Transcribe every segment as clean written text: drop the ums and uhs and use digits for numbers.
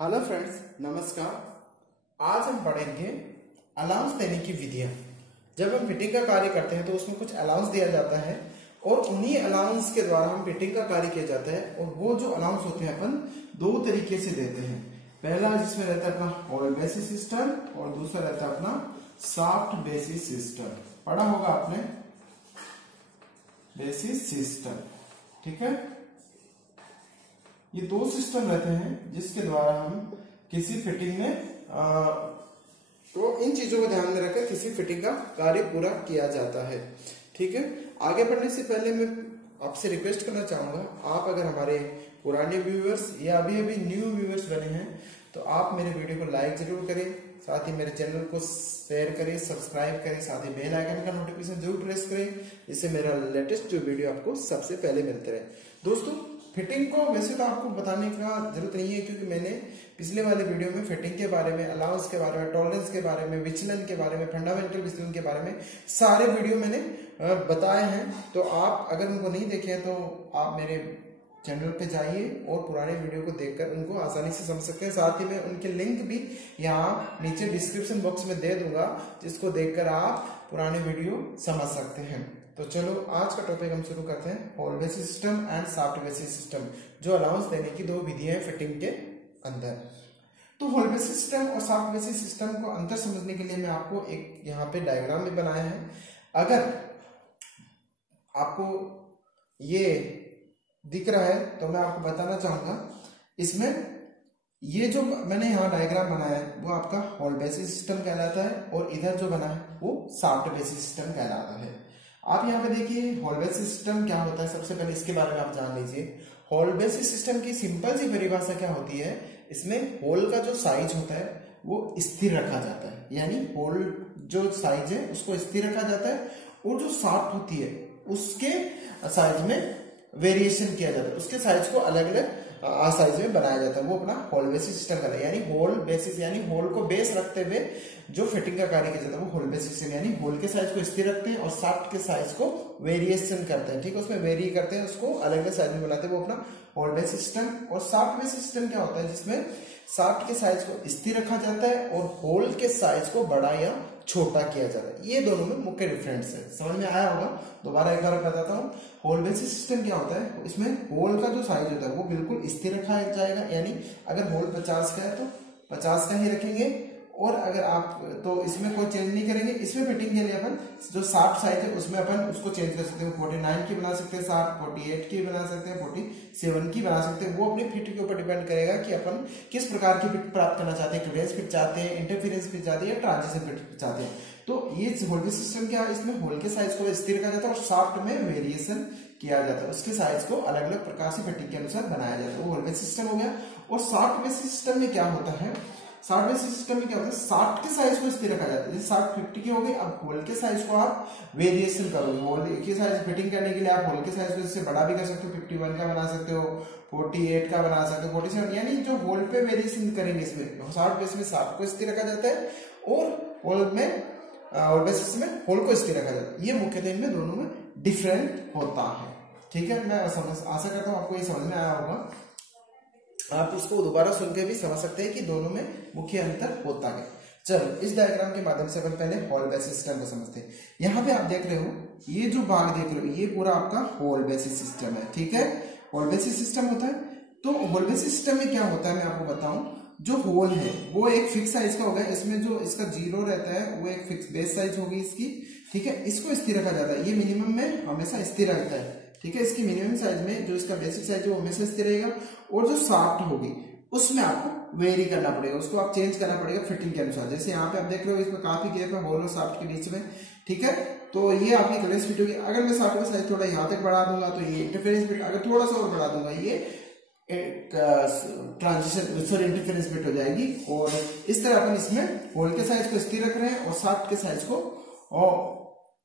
Hello friends, नमस्कार। आज हम पढ़ेंगे अलाउंस देने की विधियां। जब हम फिटिंग का कार्य करते हैं तो उसमें कुछ अलाउंस दिया जाता है और उन्हीं अलाउंस के द्वारा हम फिटिंग का कार्य किया जाता है। और वो जो अलाउंस होते हैं अपन दो तरीके से देते हैं। पहला जिसमें रहता है अपना हॉल बेसिस सिस्टम और दूसरा रहता है अपना सॉफ्ट बेसिस सिस्टम। पढ़ा होगा आपने बेसिस सिस्टम, ठीक है। ये दो सिस्टम रहते हैं जिसके द्वारा हम किसी फिटिंग में तो इन चीजों को ध्यान में रखकर किसी फिटिंग का कार्य पूरा किया जाता है, ठीक है। आगे बढ़ने से पहले मैं आपसे रिक्वेस्ट करना चाहूंगा, आप अगर हमारे पुराने व्यूअर्स या अभी न्यू व्यूअर्स बने हैं तो आप मेरे वीडियो को लाइक जरूर करें, साथ ही मेरे चैनल को शेयर करें, सब्सक्राइब करें, साथ ही बेल आइकन का नोटिफिकेशन जरूर प्रेस करें, जिससे मेरा लेटेस्ट जो वीडियो आपको सबसे पहले मिलते रहे। दोस्तों, फिटिंग को वैसे तो आपको बताने का जरूरत नहीं है, क्योंकि मैंने पिछले वाले वीडियो में फिटिंग के बारे में, अलाउंस के बारे में, टॉलरेंस के बारे में, विचलन के बारे में, फंडामेंटल विचलन के बारे में सारे वीडियो मैंने बताए हैं। तो आप अगर उनको नहीं देखे हैं तो आप मेरे चैनल पे जाइए और पुराने वीडियो को देखकर उनको आसानी से समझ सकते हैं। साथ ही मैं उनके लिंक भी यहाँ नीचे डिस्क्रिप्शन बॉक्स में दे दूंगा, जिसको देखकर आप पुराने वीडियो समझ सकते हैं। तो चलो आज का टॉपिक हम शुरू करते हैं, hall basis system and soft basis system, जो अलाउंस देने की दो विधियां हैं फिटिंग के अंदर। तो हॉल बेसिस सिस्टम और सॉफ्ट बेसिस सिस्टम को अंतर समझने के लिए मैं आपको एक यहाँ पे डायग्राम भी बनाया है। अगर आपको ये दिख रहा है तो मैं आपको बताना चाहूंगा, इसमें ये जो मैंने यहाँ डायग्राम बनाया है वो आपका हॉल बेसिस सिस्टम कहलाता है और इधर जो बना है वो सॉफ्ट बेसिस सिस्टम कहलाता है। आप यहाँ पे देखिए हॉल बेसिस सिस्टम क्या होता है। सबसे पहले इसके बारे में आप जान लीजिए। हॉल बेसिस सिस्टम की सिंपल सी परिभाषा क्या होती है, इसमें होल का जो साइज होता है वो स्थिर रखा जाता है, यानी होल जो साइज है उसको स्थिर रखा जाता है और जो सॉफ्ट होती है उसके साइज में वेरिएशन किया जाता है, उसके साइज को अलग अलग साइज में बनाया जाता है। वो अपना हॉल बेसिस सिस्टम का है, यानी होल बेसिस यानी होल को बेस रखते हुए जो फिटिंग का कार्य किया जाता है वो होल बेसिस सिस्टम, यानी होल के साइज को स्थिर रखते हैं और सॉफ्ट के साइज को वेरिएशन करते हैं, ठीक है। उसमें वेरी करते हैं, उसको अलग अलग साइज में बनाते हैं, वो अपना हॉल बेसिस सिस्टम। और सॉफ्ट बेसिस सिस्टम क्या होता है, जिसमें सॉफ्ट के साइज को स्थिर रखा जाता है और होल के साइज को बड़ा या छोटा किया जाता है। ये दोनों में मुख्य डिफरेंस है। समझ में आया होगा? दोबारा एक बार बताता हूँ। होल बेसिस सिस्टम क्या होता है, इसमें होल का जो साइज होता है वो बिल्कुल स्थिर रखा जाएगा, यानी अगर होल 50 का है तो 50 का ही रखेंगे और अगर आप तो इसमें कोई चेंज नहीं करेंगे। इसमें फिटिंग के लिए अपन जो सॉफ्ट साइज है उसमें अपन उसको चेंज कर सकते हैं, 49 की बना सकते हैं, 48 की बना सकते हैं, 47 की बना सकते हैं। वो अपनी फिट के ऊपर डिपेंड करेगा कि अपन किस प्रकार की फिट प्राप्त करना चाहते हैं, क्लियरेंस फिट चाहते हैं, इंटरफेरेंस फिट चाहते हैं या ट्रांजिशन फिट चाहते हैं। तो ये होल बेसिस सिस्टम क्या है, इसमें होल के साइज को स्थिर रखा जाता है और सॉफ्ट में वेरिएशन किया जाता है, उसके साइज को अलग अलग प्रकार से फिटिंग के अनुसार बनाया जाता है। वो होल बेसिस सिस्टम हो गया। और सॉफ्ट बेसिस सिस्टम में क्या होता है, सॉफ्ट बेसिस सिस्टम में क्या होता है, सॉफ्ट के साइज को स्थिर रखा जाता है। जैसे सॉफ्ट 50 की हो गई, अब होल के साइज को आप वेरिएशन करोगे। होल एक ही साइज फिटिंग करने के लिए आप होल के साइज को इससे बड़ा भी कर सकते हो, 51 का बना सकते हो, 48 का बना सकते हो, 47, यानी जो होल पे वेरिएशन करेंगे इसमें सॉफ्ट बेसिस में सॉफ्ट को स्थिर रखा जाता है और होल में होल बेसिस में होल को स्थिर रखा जाता है। ये मुख्यतः इनमें दोनों में डिफरेंट होता है, ठीक है। मैं आशा करता हूँ आपको ये समझ में आया होगा। आप इसको दोबारा सुन के भी समझ सकते हैं कि दोनों में मुख्य अंतर होता है। चलो इस डायग्राम के माध्यम से अपन पहले हॉल बेसिस सिस्टम को समझते हैं। यहाँ पे आप देख रहे हो, ये जो भाग देख रहे हो ये पूरा आपका हॉल बेसिस सिस्टम है, ठीक है। हॉल बेसिस सिस्टम होता है। तो हॉल बेसिस सिस्टम में क्या होता है मैं आपको बताऊं, जो होल है वो एक फिक्स साइज का होगा, इसमें जो इसका जीरो रहता है वो एक फिक्स बेस साइज होगी इसकी, ठीक है। इसको स्थिर रखा जाता है, ये मिनिमम में हमेशा स्थिर रहता है, ठीक है। इसकी मिनिमम साइज में जो इसका बेसिक साइज है वो हमेशा स्थिर रहेगा और जो सॉफ्ट होगी उसमें आपको वेरी करना पड़ेगा, उसको आप चेंज करना पड़ेगा फिटिंग के अनुसार। जैसे यहाँ पे आप देख रहे हो इसमें काफी गैप है होल और सॉफ्ट के बीच में, ठीक है। तो ये आपकी क्लियरेंस फिट होगी। अगर मैं सॉफ्ट का साइज थोड़ा यहाँ तक बढ़ा दूंगा तो ये इंटरफेरेंस फिट, अगर थोड़ा सा और बढ़ा दूंगा ये ट्रांजिशन सॉरी इंटरफेरेंस फिट हो जाएगी। और इस तरह अपन इसमें होल के साइज को स्थिर रख रहे हैं और सॉफ्ट के साइज को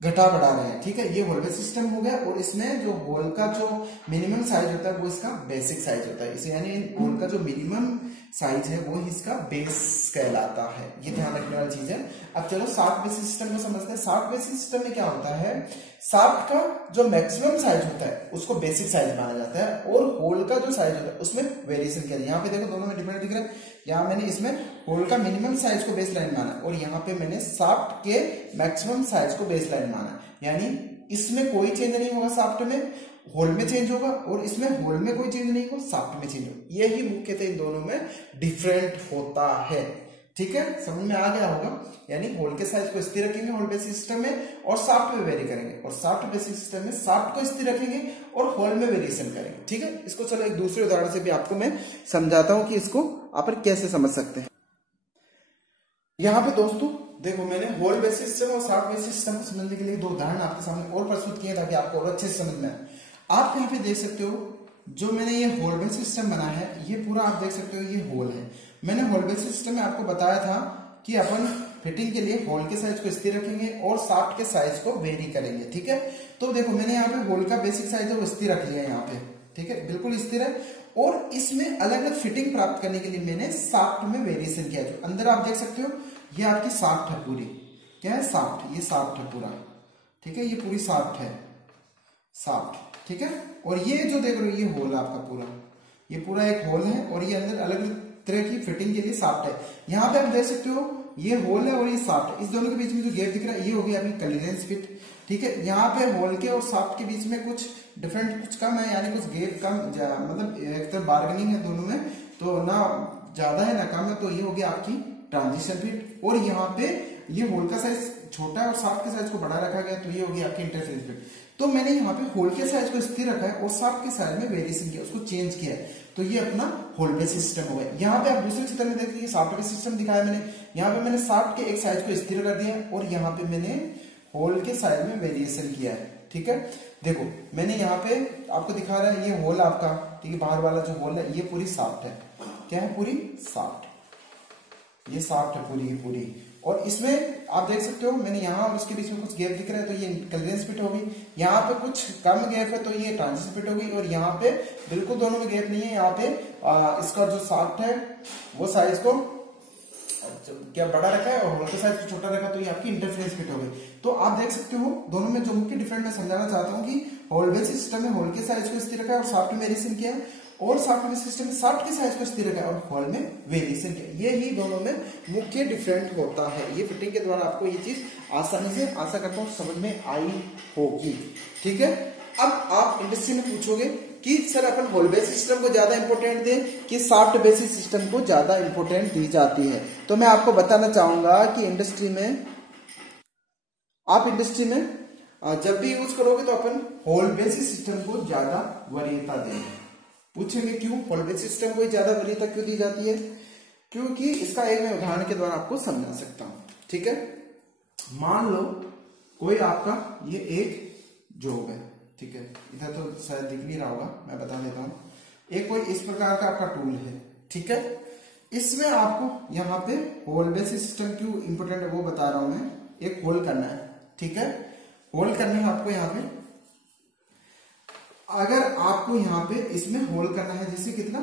घटा बढ़ा रहे हैं, ठीक है। ये होल बेसिस सिस्टम हो गया। और इसमें जो होल का जो मिनिमम साइज होता है वो इसका बेसिक साइज होता है, इसे यानी होल का जो मिनिमम साइज है वो इसका बेस कहलाता है। ये ध्यान रखने वाली चीज है। अब चलो सॉफ्ट बेसिस सिस्टम को समझते हैं। सॉफ्ट बेसिस सिस्टम में क्या होता है, शाफ्ट का जो मैक्सिमम साइज होता है उसको बेसिक साइज माना जाता है, और होल का जो साइज होता है उसमें वेरिएशन किया जाता है। यहाँ पे देखो दोनों में डिफरेंट दिख रहा है। यहाँ मैंने इसमें होल का मिनिमम साइज को बेस लाइन माना, और यहाँ पे मैंने शाफ्ट के मैक्सिमम साइज को बेस लाइन माना। यानी इसमें कोई चेंज नहीं होगा, शाफ्ट में होल में चेंज होगा, और इसमें होल में कोई चेंज नहीं होगा, शाफ्ट में चेंज होगा। यही मुख्यतः इन दोनों में डिफरेंट होता है। ठीक है, समझ में आ गया होगा। यानी होल के साइज को स्थिर रखेंगे होल बेसिस सिस्टम में, और शाफ्ट में वेरी करेंगे, और शाफ्ट बेसिस सिस्टम में शाफ्ट को स्थिर रखेंगे और होल में वेरिएशन करेंगे। ठीक है, इसको चलो एक दूसरे उदाहरण से भी आपको मैं समझाता हूं कि इसको आप कैसे समझ सकते हैं। यहाँ पे दोस्तों देखो, मैंने होल बेसिस सिस्टम और शाफ्ट बेसिस सिस्टम को समझने के लिए दो उदाहरण आपके सामने और प्रस्तुत किए ताकि आपको और अच्छे से समझ में आए। आप यहाँ पे देख सकते हो, जो मैंने ये होल बेसिस सिस्टम बनाया है, ये पूरा आप देख सकते हो ये होल है। मैंने होल बेसिस सिस्टम में आपको बताया था कि अपन फिटिंग के लिए होल के साइज को स्थिर रखेंगे और शाफ्ट के साइज को वेरी करेंगे। ठीक है, तो देखो मैंने यहाँ पे होल का बेसिक साइज है वो स्थिर रख लिया यहाँ पे। ठीक है, बिल्कुल स्थिर है, और इसमें अलग अलग फिटिंग प्राप्त करने के लिए मैंने शाफ्ट में वेरिएशन किया। जो अंदर आप देख सकते हो ये आपकी शाफ्ट है पूरी, क्या है शाफ्ट, ये शाफ्ट है पूरा। ठीक है, ये पूरी शाफ्ट है, शाफ्ट। ठीक है, और ये जो देख रहे हो ये होल आपका पूरा, ये पूरा एक होल है, और ये अंदर अलग अलग तरह की फिटिंग के लिए शाफ्ट है। यहाँ पे आप देख सकते हो ये होल है और ये शाफ्ट है, इस दोनों के बीच में जो गैप दिख रहा है ये हो गया आपकी क्लियरेंस फिट। ठीक है, यहाँ पे होल के और शाफ्ट के बीच में कुछ डिफरेंट, कुछ कम है, यानी कुछ गैप कम, मतलब एक तरह बार्गेनिंग है दोनों में, तो ना ज्यादा है ना कम है, तो ये हो गया आपकी ट्रांजिशन फिट। और यहाँ पे ये होल का साइज छोटा है और शाफ्ट के साइज को बड़ा रखा गया, तो ये हो गया आपकी इंटरफेरेंस फिट। तो मैंने यहाँ पे होल के साइज को स्थिर रखा है और शाफ्ट के साइज में वेरिएशन किया, उसको चेंज किया है, तो ये अपना होल बेसिस सिस्टम हो गया। यहाँ पे आप दूसरे चित्र में देखिए शाफ्ट बेसिस सिस्टम दिखाया मैंने। यहाँ पे मैंने शाफ्ट के एक साइज को स्थिर कर दिया और यहाँ पे मैंने होल के साइज में वेरिएशन किया है। ठीक है, देखो मैंने यहाँ पे आपको दिखा रहा है ये होल आपका, ठीक है, बाहर वाला जो होल है ये पूरी शाफ्ट है, क्या है, पूरी शाफ्ट, ये शाफ्ट है पूरी की पूरी। और इसमें आप देख सकते हो मैंने यहाँ और उसके बीच में कुछ गैप दिख रहा है, तो ये क्लियरेंस फिट होगी। यहाँ पे कुछ कम गैप है, तो ये ट्रांजिशन फिट होगी। और यहाँ पे बिल्कुल दोनों में गैप नहीं है, यहाँ पे इसका जो शाफ्ट है वो साइज को क्या बड़ा रखा है और होल के साइज को छोटा रखा, तो ये आपकी इंटरफेरेंस फिट हो गई। तो आप देख सकते हो दोनों में जो मुख्य डिफरेंट मैं समझाना चाहता हूँ कि होल बेसिस सिस्टम में होल के साइज को स्थिर रखा है और शाफ्ट में वेरिएशन किया है, और शाफ्ट बेसिस सिस्टम में शाफ्ट के साइज को स्थिर रखा है और होल में वेरिएशन किया। ये ही दोनों में मुख्य डिफरेंट होता है। ये फिटिंग के द्वारा आपको ये चीज आसानी से, आशा करता हूँ, समझ में आई होगी। ठीक है, अब आप इंडस्ट्री में पूछोगे कि सर अपन होल बेसिस सिस्टम को ज्यादा इंपोर्टेंट दें कि शाफ्ट बेसिस सिस्टम को ज्यादा इंपोर्टेंट दी जाती है, तो मैं आपको बताना चाहूंगा कि इंडस्ट्री में जब भी यूज करोगे तो अपन होल बेसिस सिस्टम को ज्यादा वरीयता देंगे। पूछेंगे क्यों होल बेसिस सिस्टम को ज्यादा वरीयता क्यों दी जाती है? क्योंकि इसका एक मैं उदाहरण के द्वारा आपको समझा सकता हूं। ठीक है, मान लो कोई आपका ये एक जॉब है, ठीक है, इधर तो शायद दिख नहीं रहा होगा, मैं बता देता हूं। एक कोई इस प्रकार का आपका टूल है, ठीक है, इसमें आपको यहाँ पे होल बेसिस सिस्टम क्यों इंपोर्टेंट है वो बता रहा हूं मैं। एक होल करना है, ठीक है, होल करना है आपको यहाँ पे। अगर आपको यहाँ पे इसमें होल करना है, जैसे कितना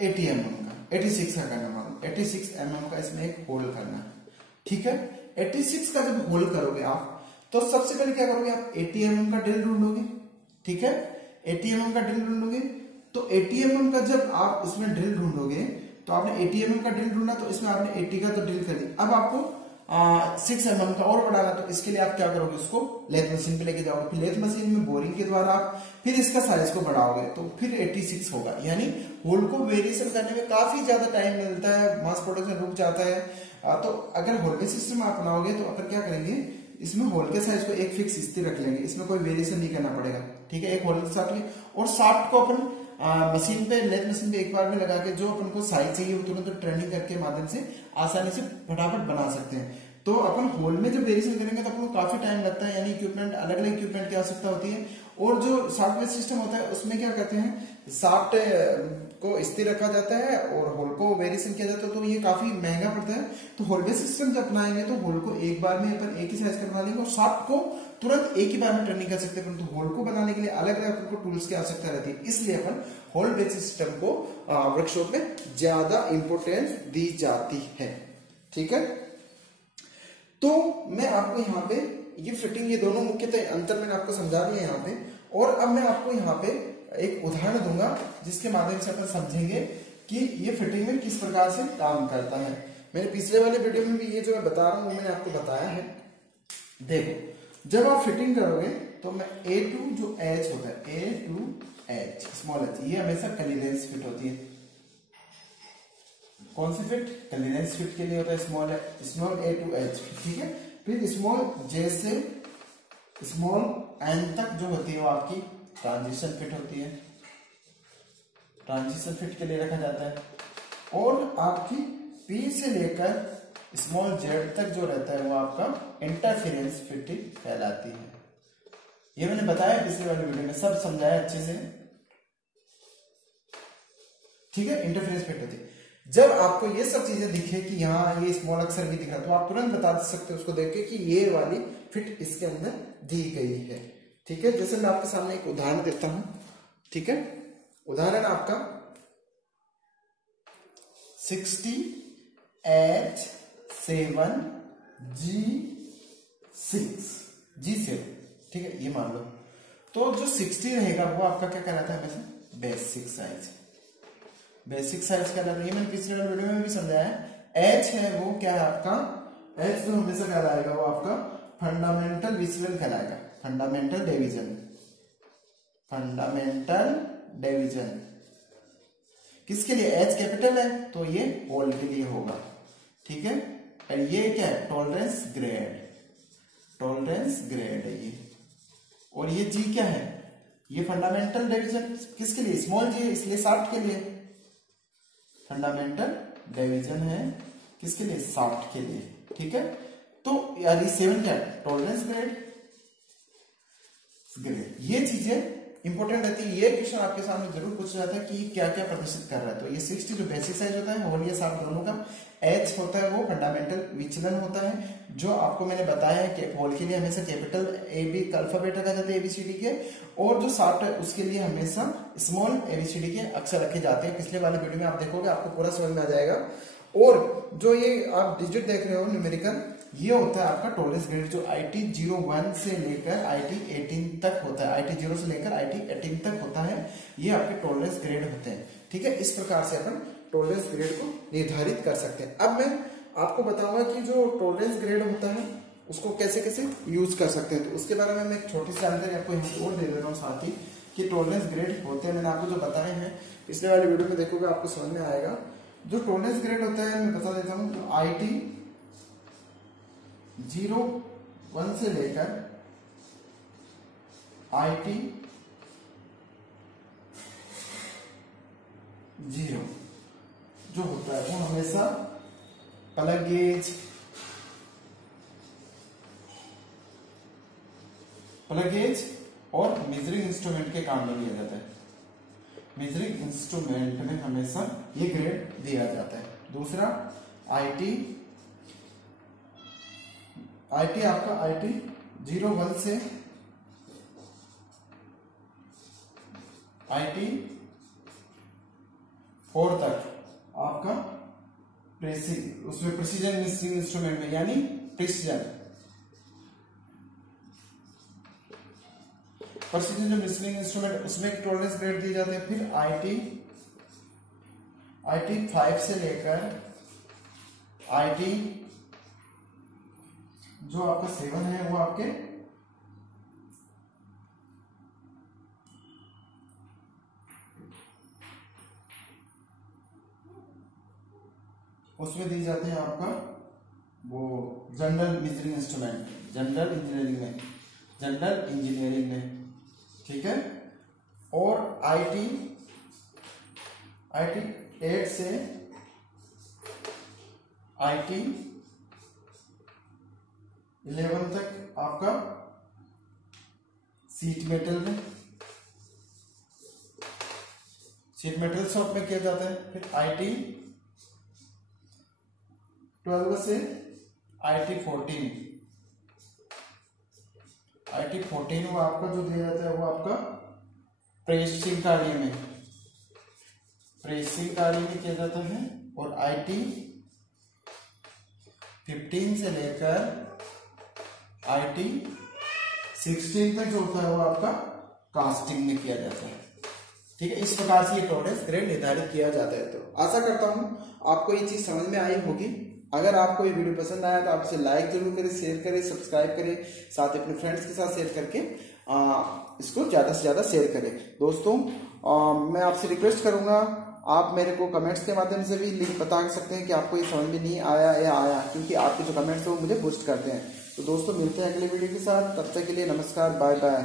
80 mm का, 86 का करना, मान 86 mm का इसमें एक होल करना है। ठीक है, 86 का जब होल करोगे आप, तो सबसे पहले क्या करोगे आप 80 mm का ड्रिल ढूंढोगे। ठीक है, 80 mm का ड्रिल ढूंढोगे, तो 80 mm का जब आप उसमें ड्रिल ढूंढोगे, तो आपने 80 mm का ड्रिल ढूंढा, तो इसमें आपने 80 का तो ड्रिल कर दिया। अब आपको 6 mm का और बढ़ाना, तो इसके लिए आप क्या करोगे, उसको लेथ मशीन पे लेके जाओगे, फिर लेथ मशीन में बोरिंग के द्वारा आप फिर इसका साइज को बढ़ाओगे, तो फिर 86 होगा। यानी होल को वेरिएशन करने में काफी ज्यादा टाइम मिलता है, मास प्रोडक्शन रुक जाता है। तो अगर होल बेसिस सिस्टम आप अपनाओगे तो अपन क्या करेंगे, इसमें होल के साइज को एक फिक्स स्थिर रख लेंगे, इसमें कोई वेरिएशन नहीं करना पड़ेगा। ठीक है, एक होल के साथ, और शाफ्ट को अपन मशीन पे, लेथ मशीन पे एक बार में लगा के जो अपन को साइज चाहिए वो तुरंत ट्रेनिंग करके माध्यम से आसानी से फटाफट बना सकते हैं। तो अपन होल में जब वेरिएशन करेंगे तो अपन को काफी टाइम लगता है, यानी इक्विपमेंट, अलग अलग इक्विपमेंट की आवश्यकता होती है। और जो शाफ्ट बेस सिस्टम होता है उसमें क्या कहते हैं, शाफ्ट को स्थिर रखा जाता है और होल को वेरिएशन किया जाता है, तो ये काफी महंगा पड़ता है। तो होल बेस सिस्टम जब अपनाएंगे तो होल को एक बार में अपन एक ही साइज का बना लेंगे और शाफ्ट को तुरंत एक ही बार में ट्रेनिंग कर सकते हैं, परंतु होल को बनाने के लिए अलग अलग अपन को टूल्स की आवश्यकता रहती है। इसलिए अपन होल बेस सिस्टम को वर्कशॉप में ज्यादा इंपोर्टेंस दी जाती है। ठीक है, तो मैं आपको यहाँ पे ये फिटिंग, ये दोनों मुख्यतः अंतर मैंने आपको समझा दिया यहाँ पे। और अब मैं आपको यहाँ पे एक उदाहरण दूंगा जिसके माध्यम से अपन समझेंगे कि ये फिटिंग में किस प्रकार से काम करता है। मैंने पिछले वाले वीडियो में भी ये जो मैं बता रहा हूँ वो मैंने आपको बताया है। देखो, जब आप फिटिंग करोगे तो मैं A2 जो H होता है, A2H स्मॉल h, ये हमेशा क्लीयरेंस फिट होती है। कौन सी फिट? क्लीयरेंस फिट के लिए होता है स्मॉल A2H, ठीक है। फिर स्मॉल J से स्मॉल n तक जो होती है वो आपकी ट्रांजिशन फिट होती है, ट्रांजिशन फिट के लिए रखा जाता है। और आपकी P से लेकर स्मॉल z तक जो रहता है वो आपका इंटरफेरेंस फिटिंग कहलाती है। ये मैंने बताया पिछले वाले वीडियो में, सब समझाया अच्छे से, ठीक है। इंटरफेरेंस फिट होती है। जब आपको ये सब चीजें दिखे कि यहाँ ये स्मॉल अक्षर भी दिख रहा तो आप तुरंत बता सकते हो उसको देख के कि ये वाली फिट इसके अंदर दी गई है, ठीक है। जैसे मैं आपके सामने एक उदाहरण देता हूं, ठीक है। उदाहरण आपका 60H7G6, ठीक है, ये मान लो। तो जो 60 रहेगा वो आपका क्या कहलाता है? वैसे बेसिक साइज, बेसिक साइज कहलाता है। ये मैंने पिछले वाले वीडियो में भी समझाया है। H है वो क्या है आपका? H जो हमेशा कहलाएगा वो आपका फंडामेंटल विचलन कहलाएगा, फंडामेंटल डिवीजन, फंडामेंटल डिवीजन किसके लिए? H कैपिटल है तो ये होल के लिए होगा, ठीक है। और ये क्या है? टॉलरेंस ग्रेड, टॉलरेंस ग्रेड है ये। और ये G क्या है? ये फंडामेंटल डिवीजन किसके लिए? स्मॉल g, इसलिए 60 के लिए फंडामेंटल डिवीजन है, किसके लिए? 60 के लिए, ठीक है। तो यार ये 7 क्या है? Tolerance grade, grade. ये चीजें इंपॉर्टेंट रहती है। ये क्वेश्चन आपके सामने जरूर पूछा जाता है कि क्या क्या प्रदर्शित कर रहा है। तो ये 60 जो बेसिक साइज होता है, होल या 60 दोनों का। H होता है वो फंडामेंटल विचलन होता है, जो आपको मैंने बताया है कि होल के लिए हमेशा कैपिटल AB का अल्फाबेट रखा जाता है ABCD के, और जो 60 है उसके लिए हमेशा स्मॉल ABCD के अक्षर रखे जाते हैं। पिछले वाले वीडियो में आप देखोगे आपको पूरा समझ में आ जाएगा। और जो ये आप डिजिट देख रहे हो न्यूमेरिकल, ये होता है आपका टॉलरेंस ग्रेड, जो IT 01 से लेकर IT 18 तक होता है, IT 0 से लेकर IT 18 तक होता है। ये आपके टॉलरेंस ग्रेड होते हैं, ठीक है। इस प्रकार से अपन टॉलरेंस ग्रेड को निर्धारित कर सकते हैं। अब मैं आपको बताऊंगा कि जो टॉलरेंस ग्रेड होता है उसको कैसे कैसे यूज कर सकते हैं। तो उसके बारे में मैं एक छोटी सी जानकारी आपको यहाँ और दे दे रहा हूँ साथ ही, कि टॉलरेंस ग्रेड होते हैं मैंने आपको जो बताए हैं पिछले वाले वीडियो में, देखोगे आपको समझ में आएगा। जो टॉलरेंस ग्रेड होता है मैं बता देता हूँ, तो IT 01 से लेकर IT 0 जो होता है वो हमेशा प्लग गेज, और मेजरिंग इंस्ट्रूमेंट के काम में लिया जाता है। मेजरिंग इंस्ट्रूमेंट में हमेशा ये ग्रेड दिया जाता है। दूसरा IT आपका IT 01 से IT 4 तक आपका प्रेसिंग, उसमें प्रेसिजन मेजरिंग इंस्ट्रूमेंट में, यानी प्रेसिजन जो मेजरिंग इंस्ट्रूमेंट उसमें एक टॉलरेंस ग्रेड दिए जाते हैं। फिर IT 5 से लेकर IT जो आपका 7 है वो आपके उसमें दी जाते हैं आपका वो general measuring instrument, general engineering में, ठीक है। और IT 8 से IT 11 तक आपका सीट मेटल शॉप में किया जाता है। फिर IT 12 से IT 14 वो आपका जो दिया जाता है वो आपका प्रेसिंग कार्य में किया जाता है। और IT 15 से लेकर IT 16 तक जो होता है वो आपका कास्टिंग में किया जाता है। ठीक है, इस प्रकार से ये टॉलरेंस ग्रेड निर्धारित किया जाता है। तो आशा करता हूं आपको ये चीज समझ में आई होगी। अगर आपको ये वीडियो पसंद आया तो आप इसे लाइक जरूर करें, शेयर करें, सब्सक्राइब करें, साथ ही अपने फ्रेंड्स के साथ शेयर करके इसको ज्यादा से ज्यादा शेयर करें। दोस्तों मैं आपसे रिक्वेस्ट करूंगा, आप मेरे को कमेंट्स के माध्यम से भी लिंक बता सकते हैं कि आपको ये समझ में नहीं आया या आया, क्योंकि आपके जो कमेंट्स हैं वो मुझे बूस्ट करते हैं। तो दोस्तों मिलते हैं अगले वीडियो के साथ, तब तक के लिए नमस्कार, बाय बाय।